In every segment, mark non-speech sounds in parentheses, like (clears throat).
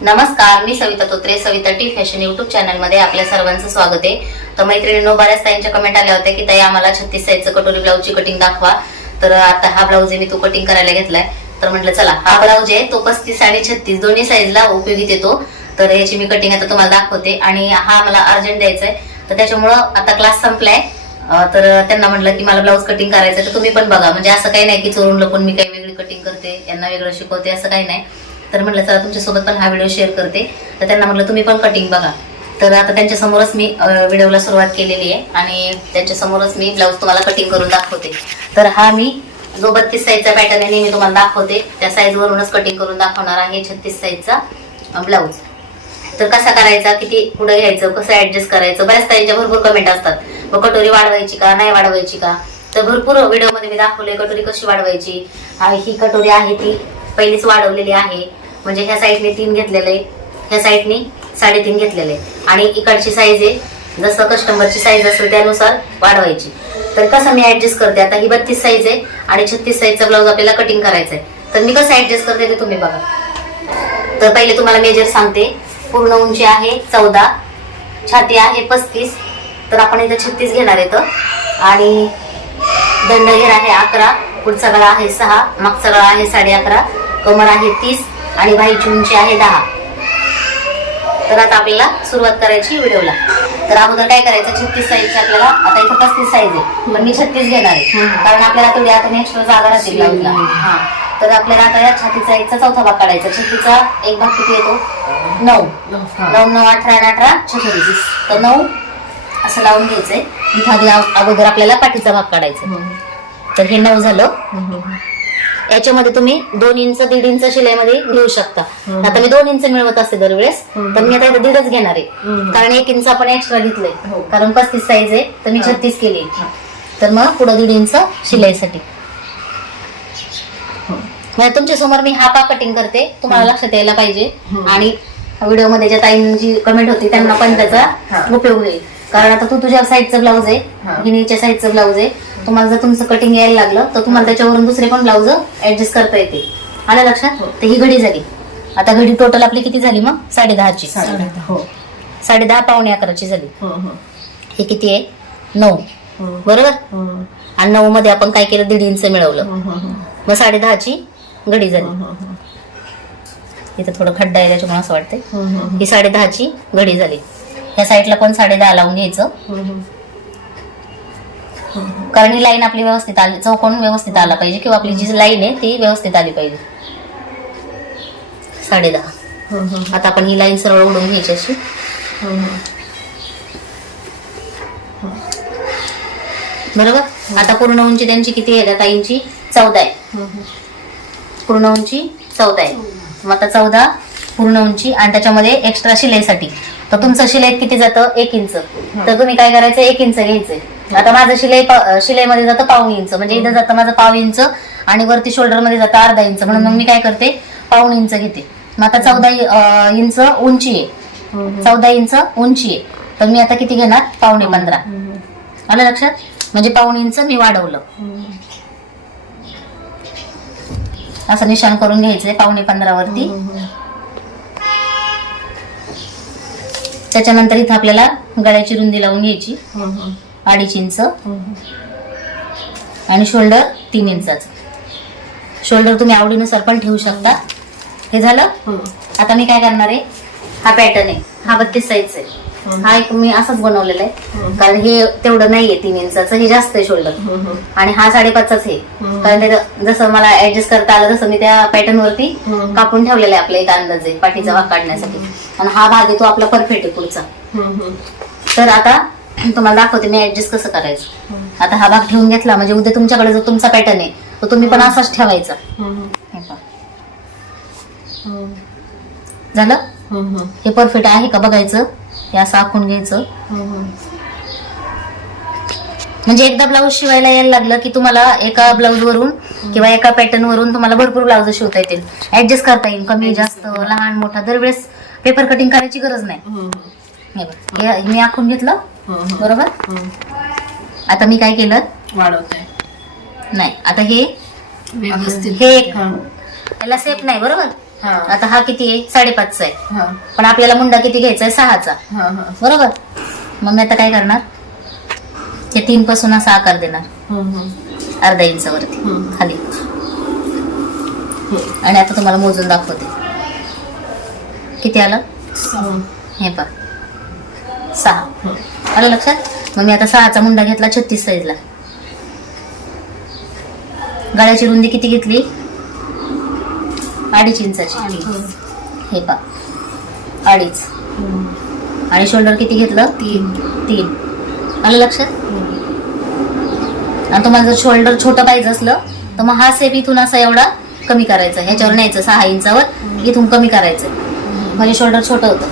नमस्कार मी Savita Totre Savita T fashion YouTube चॅनलमध्ये आपल्या सर्वांचं स्वागत आहे. तर मैत्रिणींनो बऱ्याच ताईंच्या कमेंट आल्या होत्या की ताई आम्हाला छत्तीस साईजचं कटोरी ब्लाऊजची कटिंग दाखवा. तर आता हा ब्लाऊज आहे मी तो कटिंग करायला घेतलाय. तर म्हटलं चला हा ब्लाऊज आहे तो पस्तीस आणि छत्तीस दोन्ही साईजला उपयोगीत येतो तर याची मी कटिंग आता तुम्हाला दाखवते. आणि हा मला अर्जंट द्यायचा आहे तर त्याच्यामुळं आता क्लास संपलाय. तर त्यांना म्हटलं की मला ब्लाऊज कटिंग करायचं तर तुम्ही पण बघा. म्हणजे असं काही नाही की चोरून लपून मी काही वेगळी कटिंग करते यांना वेगळं शिकवते असं काही नाही. तर म्हटलं चला तुमच्यासोबत पण हा व्हिडिओ शेअर करते. तर त्यांना म्हटलं तुम्ही पण कटिंग बघा. तर आता त्यांच्यासमोरच मी व्हिडिओला सुरुवात केलेली आहे आणि त्यांच्यासमोरच मी ब्लाऊज तुम्हाला कटिंग करून दाखवते. तर हा मी जो बत्तीस साईजचा पॅटर्न आहे मी तुम्हाला दाखवते. त्या साईजवरूनच कटिंग करून दाखवणार आहे छत्तीस साईजचा ब्लाऊज. तर कसा करायचा किती पुढे घ्यायचं कसं ऍडजस्ट करायचं बऱ्याच ताईंच्या भरपूर कमेंट असतात. मग कटोरी वाढवायची का नाही वाढवायची का? तर भरपूर व्हिडिओमध्ये मी दाखवले कटोरी कशी वाढवायची. आणि ही कटोरी आहे ती पहिलीच वाढवलेली आहे. म्हणजे ह्या साईडने तीन घेतलेले ह्या साईडने साडेतीन घेतलेले आणि इकडची साईज आहे. जसं कस्टमरची साईज असेल त्यानुसार वाढवायची. तर कसं मी ऍडजस्ट करते? आता ही बत्तीस साईज आहे आणि छत्तीस साईजचा ब्लाऊज आपल्याला कटिंग करायचा आहे तर मी कसं ऍडजस्ट करते ते तुम्ही बघा. तर पहिले तुम्हाला मेजर सांगते. पूर्ण उंची आहे चौदा. छाती आहे पस्तीस. तर आपण इथं छत्तीस घेणार येतं आणि दंड घेणार आहे अकरा. पुढचा गळा आहे सहा. मागचा गळा आहे साडे अकरा. कमर आहे तीस आणि बाईची उंची आहे दहा. तर आता आपल्याला सुरुवात करायची व्हिडिओला. तर अगोदर काय करायचं? छत्तीस साईजची आपल्याला आता इथं पस्तीस साईज आहे. पण मी छत्तीस घेणार आहे. कारण आपल्याला थोडी आता एक्स्ट्रा जागा राहते ब्लाऊजला हा. तर आपल्याला आता या छातीचा एकचा चौथा भाग काढायचा. छत्तीचा एक भाग किती येतो? नऊ. नऊ. नऊ अठरा आणि अठरा छत्तीस. तर नऊ असं लावून घ्यायचंय. इथं अगोदर आपल्याला पाठीचा भाग काढायचा तर हे नऊ झालं. याच्यामध्ये तुम्ही दोन इंच दीड इंच शिलाईमध्ये घेऊ शकता. आता मी दोन इंच मिळवत असते दरवेळेस तर मी आता दीडच घेणार आहे. कारण एक इंच आपण एक्स्ट्रा घेतलंय. हो. कारण पस्तीस साईज आहे तर मी छत्तीस केली तर मग पुढं दीड इंच शिलाईसाठी. तुमच्यासमोर मी हा कटिंग करते. तुम्हाला लक्षात यायला पाहिजे. आणि व्हिडिओमध्ये ज्या ताईंची कमेंट होती त्यांना पण त्याचा. उपयोग होईल. कारण आता तू तुझ्या साईजचं ब्लाऊज आहे. हिनीच्या साईजचं ब्लाऊज आहे. तुम्हाला जर तुमचं कटिंग यायला लागलं तर तुम्हाला त्याच्यावरून दुसरे पण ब्लाऊज ऍडजस्ट करता येते आलं लक्षात? तर ही घडी झाली. आता घडी टोटल आपली किती झाली मग? साडे दहाची हो. साडे दहा पावणे अकराची झाली. हो हो. हे किती आहे? नऊ. हो. बरोबर? हो. आणि नऊ मध्ये आपण काय केलं? दीड इंच मिळवलं. हो हो मग साडे दहाची घडी झाली. हो इथं थोडं खड्डा आहे त्याच्यामुळे असं वाटतंय. हो ही साडे दहाची घडी झाली. ह्या साईडला पण साडे दहा लावून घ्यायचं. कारण ही लाईन आपली व्यवस्थित आली चौकोन व्यवस्थित आला पाहिजे किंवा आपली जी लाईन आहे ती व्यवस्थित आली पाहिजे. साडे दहा आता आपण ही लाईन सरळ उडून घ्यायची अशी. बरोबर? आता पूर्ण उंची त्यांची किती आहे? आता इंची चौदा आहे. पूर्ण उंची चौदा आहे. मग आता चौदा पूर्ण उंची आणि त्याच्यामध्ये एक्स्ट्रा शिलाईसाठी. तर तुमचं शिलाई किती जातं? एक इंच. तर तुम्ही काय करायचं? एक इंच घ्यायचंय. आता माझं शिलाई शिलाईमध्ये जातं पाऊण इंच. म्हणजे इथं जातं माझं पाव इंच आणि वरती शोल्डरमध्ये जातं अर्धा इंच. म्हणून मग मी काय करते पाऊण इंच घेते. मग आता चौदा इंच उंची आहे. चौदा इंच उंची आहे. तर मी आता किती घेणार? पावणे पंधरा. आलं लक्षात? म्हणजे पाऊण इंच मी वाढवलं. असं निशाण करून घ्यायचंय पावणे पंधरा वरती. त्याच्यानंतर इथं आपल्याला गळ्याची रुंदी लावून घ्यायची. अडीच इंच. आणि शोल्डर तीन इंचाचं. शोल्डर तुम्ही आवडीनुसार पण ठेवू शकता. हे झालं? आता मी काय करणार आहे? हा पॅटर्न आहे. हा बत्तीस साईज आहे. हा एक मी असंच बनवलेला आहे. कारण हे तेवढं नाहीये तीन इंचाचं हे जास्त आहे शोल्डर. आणि हा साडेपाचचाच आहे. कारण जसं मला ऍडजस्ट करता आलं तसं मी त्या पॅटर्न वरती कापून ठेवलेला आहे आपला एक अंदाज आहे पाठीचा भाग काढण्यासाठी. आणि हा भाग आहे तो आपला परफेक्ट आहे पुढचा. तर आता (clears throat) तुम्हाला दाखवते मी ऍडजस्ट कसं करायचं. आता हा भाग ठेवून घेतला म्हणजे उद्या तुमच्याकडे जो तुमचा पॅटर्न आहे तो तुम्ही पण असाच ठेवायचा. हे. झालं? हे परफेक्ट आहे का बघायचं? हे असं आखून घ्यायचं. म्हणजे एकदा ब्लाऊज शिवायला यायला लागलं की तुम्हाला एका ब्लाऊज वरून किंवा एका पॅटर्न वरून तुम्हाला भरपूर ब्लाऊज शिवता येतील. ऍडजस्ट करता येईल. कमी जास्त लहान मोठा दरवेळेस पेपर कटिंग करायची गरज नाही. मी आखून घेतलं. बरोबर? आता मी काय केलं? वाढवताय नाही आता हे हे. याला सेफ नाही बरोबर? हा. आता हा किती आहे? साडेपाचचा आहे. पण आपल्याला मुंडा किती घ्यायचा आहे? सहाचा. बरोबर? मग मी आता काय करणार? हे तीन पासून असा आकार देणार. अर्धा इंचावरती. खाली. आणि आता तुम्हाला मोजून दाखवते. किती आलं? हे पा सहा. आलं लक्षात? मग मी आता सहाचा मुंडा घेतला छत्तीस साईजला. गळ्याची रुंदी किती घेतली? अडीच इंचाची. हम्म, हे. पा अडीच. आणि शोल्डर किती घेतलं? तीन. तीन. आलं लक्षात? आणि तुम्हाला जर शोल्डर छोटं पाहिजे असलं तर मग हा सेप इथून असा एवढा कमी करायचा. ह्याच्यावर न्यायचं सहा इंचावर. इथून कमी करायचं. म्हणजे शोल्डर छोटं होतं.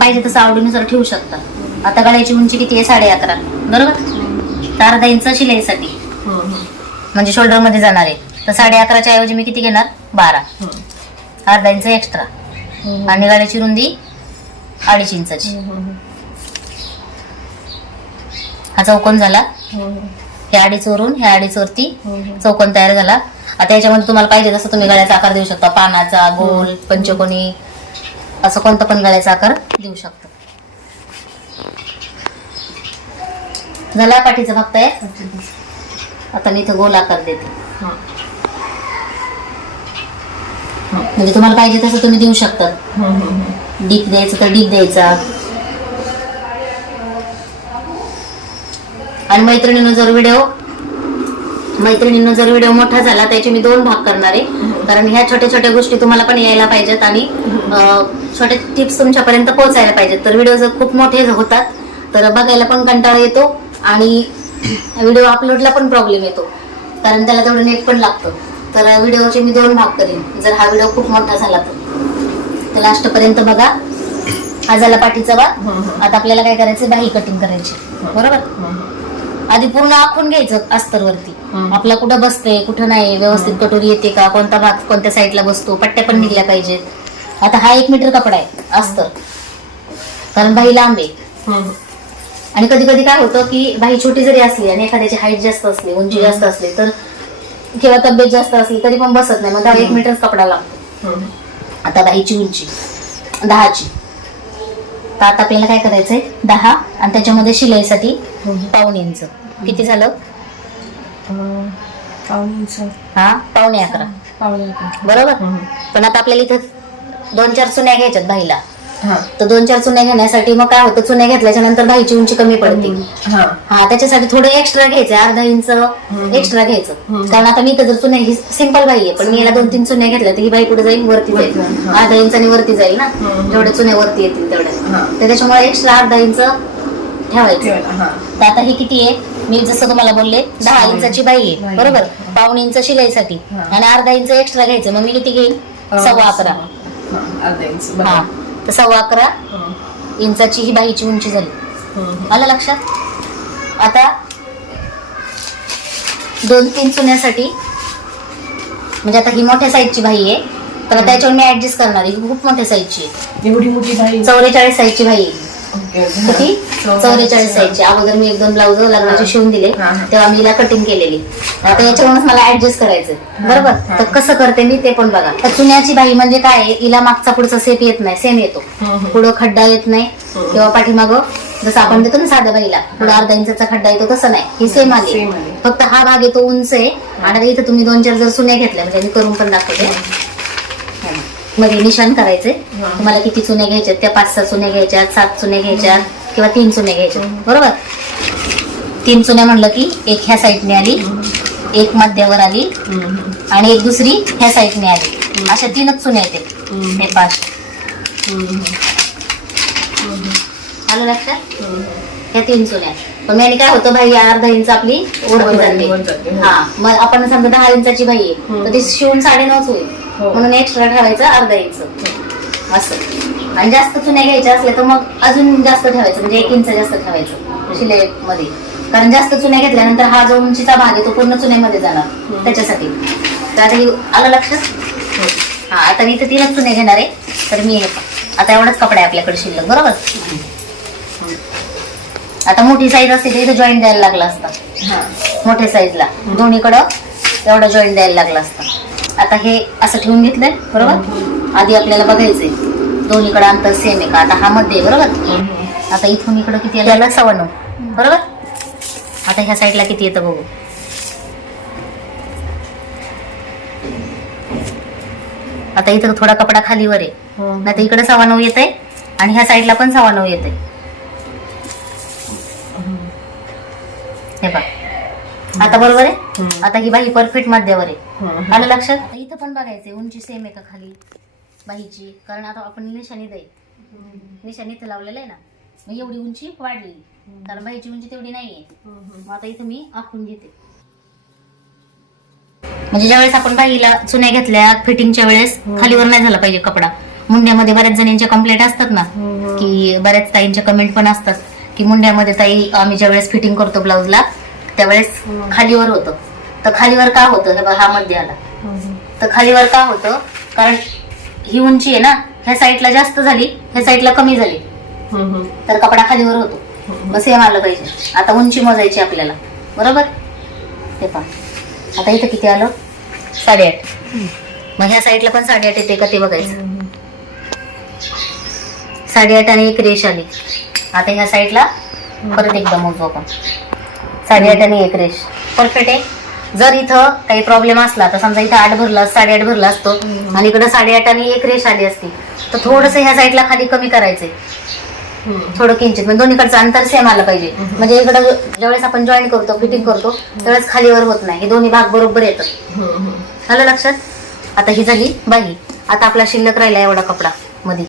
पाहिजे तसं आवडीनुसार ठेवू शकता. आता गळ्याची उंची किती आहे? साडे अकरा. बरोबर? तर अर्धा इंच शिलाईसाठी हम्म, हम्म, म्हणजे शोल्डरमध्ये जाणार आहे. तर साडे अकराच्या ऐवजी मी किती घेणार? बारा. हम्म. अर्धा इंच एक्स्ट्रा आणि गळ्याची रुंदी अडीच इंचाची. हा चौकोन झाला. हम्म, हे. अडीच वरून ह्या अडीच वरती. चौकोन तयार झाला. आता याच्यामध्ये तुम्हाला पाहिजे तसं तुम्ही गळ्याचा आकार देऊ शकता. पानाचा गोल पंचकोनी असं कोणता पण गळ्याचा आकार देऊ शकता. झाला पाठीचा फक्त आहे आता मी इथं गोल आकार देते. हा. म्हणजे तुम्हाला पाहिजे तसं तुम्ही देऊ शकता. डीप द्यायचं तर डीप द्यायचा. आणि मैत्रिणीनं जर व्हिडिओ मैत्रिणीनं जर व्हिडिओ मोठा झाला त्याचे मी दोन भाग करणार आहे. कारण ह्या छोट्या छोट्या गोष्टी तुम्हाला पण यायला पाहिजेत आणि अं, छोट्या टिप्स तुमच्यापर्यंत पोहोचायला पाहिजेत. तर व्हिडिओ जर खूप मोठे होतात तर बघायला पण कंटाळा येतो. आणि व्हिडिओ अपलोडला पण प्रॉब्लेम येतो. कारण त्याला तेवढं नेट पण लागतं. तर व्हिडिओचे मी दोन भाग करेन. जर हा व्हिडिओ खूप मोठा झाला तर. तर लास्ट पर्यंत बघा. हा झाला पाठीचा भाग. आता आपल्याला काय करायचं बाही कटिंग करायची. बरोबर. आधी पूर्ण आखून घ्यायचं अस्तरवरती. आपला कुठं बसते कुठं नाही व्यवस्थित कटोरी येते का? कोणता भाग कोणत्या साईडला बसतो? पट्ट्या पण निघल्या पाहिजेत आता हा एक मीटर कपडा आहे अस्तर. कारण बाही लांब आहे. आणि कधी कधी काय होतं की बाही छोटी जरी असली आणि एखाद्याची हाईट जास्त असली उंची जास्त असली तर किंवा तब्येत जास्त असली तरी पण बसत नाही. मग दहा एक मीटरच कपडा लागतो. आता बाहीची उंची. दहाची. तर आता आपल्याला काय करायचंय? दहा आणि त्याच्यामध्ये शिलाईसाठी. पाऊण इंच. किती झालं? हा पावणे अकरा. बरोबर. पण आता आपल्याला इथं दोन चार चुन्या घ्यायच्यात बाईला. तर दोन चार चुन्या घेण्यासाठी मग काय होतं चुन्या घेतल्याच्या नंतर बाईची उंची कमी पडते. हा. त्याच्यासाठी थोडं एक्स्ट्रा घ्यायचं अर्धा इंच. एक्स्ट्रा घ्यायचं. कारण आता मी तर जर चुन्या ही सिंपल बाई आहे पण मी याला दोन तीन चुन्या घेतल्या तर ही बाई कुठे जाईल वरती जाईल. अर्धा इंचाने वरती जाईल ना. जेवढ्या चुन्या वरती येतील तेवढ्या. तर त्याच्यामुळे एक्स्ट्रा अर्धा इंच ठेवायचं. तर आता ही किती आहे? मी जसं तुम्हाला बोलले दहा इंचाची बाई आहे. बरोबर. पाऊण इंच शिलाईसाठी. आणि अर्धा इंच एक्स्ट्रा घ्यायचं मग मी किती घेईन? सव्वा अकरा. हा, तर सव्वा अकरा. इंचाची ही बाईची उंची झाली. आलं लक्षात आता दोन तीन चुन्यासाठी म्हणजे आता ही मोठ्या साईजची बाई आहे तर त्याच्यावर मी ऍडजस्ट करणार आहे ही खूप मोठ्या साईजची आहे एवढी मोठी बाई चौवेचाळीस साईजची बाई आहे. किती चौवेचाळीस साईजची. अगोदर मी एक दोन ब्लाउज लग्नाचे. शिवून दिले. तेव्हा मी हिला कटिंग केलेली. आता याच्यावरूनच मला ऍडजस्ट करायचं बरोबर. तर कसं करते मी ते पण बघा. तर चुन्याची बाई म्हणजे काय हिला मागचा पुढचा सेप येत नाही सेम येतो. पुढं खड्डा येत नाही. किंवा पाठीमागं जसं आपण देतो ना साध्या बाईला पुढं अर्धा इंचाचा खड्डा येतो तसं नाही. ही सेम आली. फक्त हा भाग येतो उंच आहे. आणि इथं तुम्ही दोन चार जर सुन्या घेतल्या म्हणजे मी करून पण दाखवते. मध्ये निशाण करायचे. तुम्हाला किती चुन्या घ्यायच्यात त्या पाच सहा चुन्या घ्यायच्यात सात चुन्या घ्यायच्यात किंवा तीन चुन्या घ्यायच्यात हम्म. बरोबर तीन चुन्या म्हणलं की एक ह्या साईडने आली एक मध्यावर आली. आणि एक दुसरी ह्या साईडने आली अशा तीनच चुन्या येते. हे पाच. आलं लक्षात. ह्या तीन चुन्या पण मी काय होतं भाई अर्धा इंच आपली जाते, हो. हा मग आपण समजा दहा इंचाची बाई आहे. तर ती शिवून साडे नऊच होईल. म्हणून एक्स्ट्रा ठेवायचं अर्धा इंच असं. आणि जास्त चुन्या घ्यायच्या असल्या तर मग अजून जास्त ठेवायचं म्हणजे एक इंच जास्त ठेवायचं शिलाई मध्ये कारण जास्त चुन्या घेतल्यानंतर हा जो उंचीचा भाग आहे तो पूर्ण चुन्यामध्ये जाणार. त्याच्यासाठी. तर आता ही आलं लक्षात? हा. आता मी इथे तीनच चुन्या घेणार आहे. तर मी हे. आता एवढाच कपडा आहे आपल्याकडे शिल्लक बरोबर? आता मोठी साईज असते तर इथे जॉईंट द्यायला लागला असता. हा. मोठ्या साईजला दोन्हीकडं एवढा जॉईंट द्यायला लागला असता. आता हे असं ठेवून घेतलंय बरोबर? आधी आपल्याला बघायचंय. दोन्हीकडे अंतर सेम आहे का? आता हा मध्ये आहे, बरोबर. आता इथून इकडं किती आलं? सव्वा नऊ बरोबर? आता ह्या साईडला किती येतं बघू. आता इथं थोडा कपडा खालीवर आहे. हम्म. नाही तर इकडे सव्वा नऊ येते आणि ह्या साईडला पण सव्वा नऊ येते हे बघ. आता बरोबर आहे. आता ही बाई परफेक्ट मध्यावर आहे. आलं लक्षात इथं पण बघायचंय उंची सेम आहे का खाली? बाईची. कारण आता आपण निशाणी दे. निशाणी इथं लावलेलं आहे ना मग एवढी उंची वाढली. कारण बाईची उंची तेवढी नाहीये. मग आता इथं मी आखून घेते. म्हणजे ज्यावेळेस आपण बाईला चुन्या घेतल्या फिटिंगच्या वेळेस खालीवर नाही झाला पाहिजे कपडा. मुंड्यामध्ये बऱ्याच जणींच्या कंप्लेंट असतात ना. की बऱ्याच ताईंच्या कमेंट पण असतात की मुंड्यामध्ये ताई आम्ही ज्यावेळेस फिटिंग करतो ब्लाऊजला त्यावेळेस. खालीवर होतं. तर खालीवर का होतं? हे बघा, हा मध्ये आला. तर खालीवर का होतं? कारण ही उंची आहे ना ह्या साईडला जास्त झाली ह्या साईडला कमी झाली. तर कपडा खालीवर होतो. मग सेम आलं पाहिजे. आता उंची मोजायची आपल्याला. बरोबर? हे पहा. आता इथं किती आलं? साडेआठ. मग ह्या साईडला पण साडेआठ येते का ते बघायचं. साडेआठ आणि एक रेष आली. आता ह्या साईडला परत एकदा मोजू आपण. साडेआठ आणि एक रेष. परफेक्ट आहे. जर इथं काही प्रॉब्लेम असला तर समजा इथं आठ भरला साडेआठ भरला असतो. आणि इकडं साडेआठ आणि एक रेष आली असती तर थोडस ह्या साईडला खाली कमी करायचंय. थोडं किंचित म्हणजे दोन्हीकडचं अंतर सेम आलं पाहिजे. म्हणजे इकडं ज्यावेळेस आपण जॉईन करतो फिटिंग करतो त्यावेळेस खालीवर होत नाही. हे दोन्ही भाग बरोबर येतात. आलं लक्षात? आता ही झाली बाही आता आपला शिल्लक राहिला एवढा कपडा मध्ये